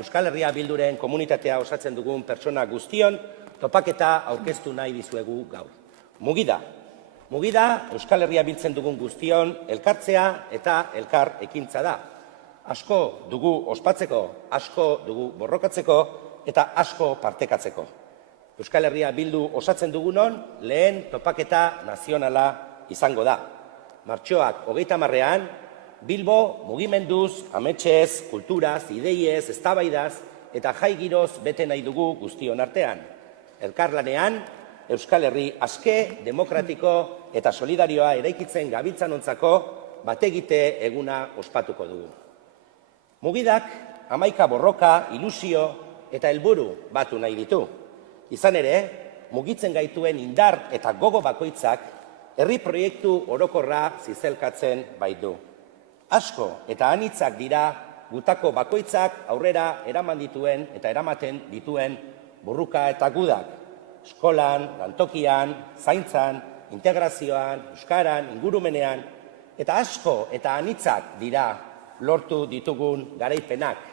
Euskal Herria Bilduren komunitatea osatzen dugun pertsona guztion topaketa aurkeztu nahi dizuegu gaur. Mugida. Mugida Euskal Herria biltzen dugun guztion elkartzea eta elkar ekintza da. Asko dugu ospatzeko, asko dugu borrokatzeko eta asko partekatzeko. Euskal Herria Bildu osatzen dugunon lehen topaketa nazionala izango da. Martxoak 30ean Bilbo mugimenduz, ametsez, kulturaz, ideiez, eztabaidaz eta jai giroz bete nahi dugu guztion artean. Elkarlanean, Euskal Herri aske, demokratiko eta solidarioa eraikitzen gabiltzanontzako bategite eguna ospatuko dugu. Mugidak 11 borroka, ilusio eta helburu batu nahi ditu. Izan ere, mugitzen gaituen indar eta gogo bakoitzak herri proiektu orokorra zizelkatzen baitu. Asko eta anitzak dira gutako bakoitzak aurrera eraman dituen eta eramaten dituen burruka eta gudak. Eskolan, lantokian, zaintzan, integrazioan, euskaran, ingurumenean, eta asko eta anitzak dira lortu ditugun garaipenak.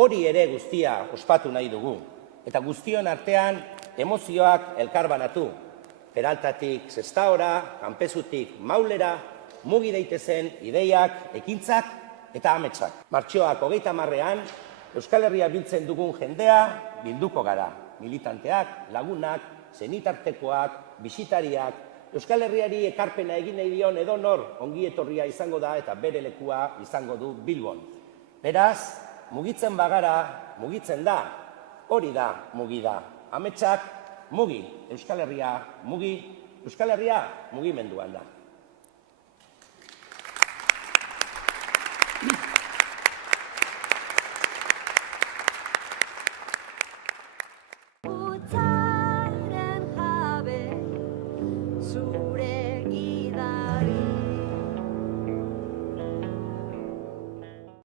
Hori ere guztia ospatu nahi dugu, eta guztion artean emozioak elkarbanatu. Peraltatik Sestaora, Kanpezutik Maulera, mugi daitezen ideiak, ekintzak eta ametsak. Martxoak 30ean Euskal Herria biltzen dugun jendea bilduko gara. Militanteak, lagunak, senitartekoak, bisitariak, Euskal Herriari ekarpena egin nahi dion edonor ongi etorria izango da eta bere lekua izango du Bilbon. Beraz, mugitzen bagara, mugitzen da, hori da mugida. Ametsak mugi, Euskal Herria mugi, Euskal Herria mugimenduan da.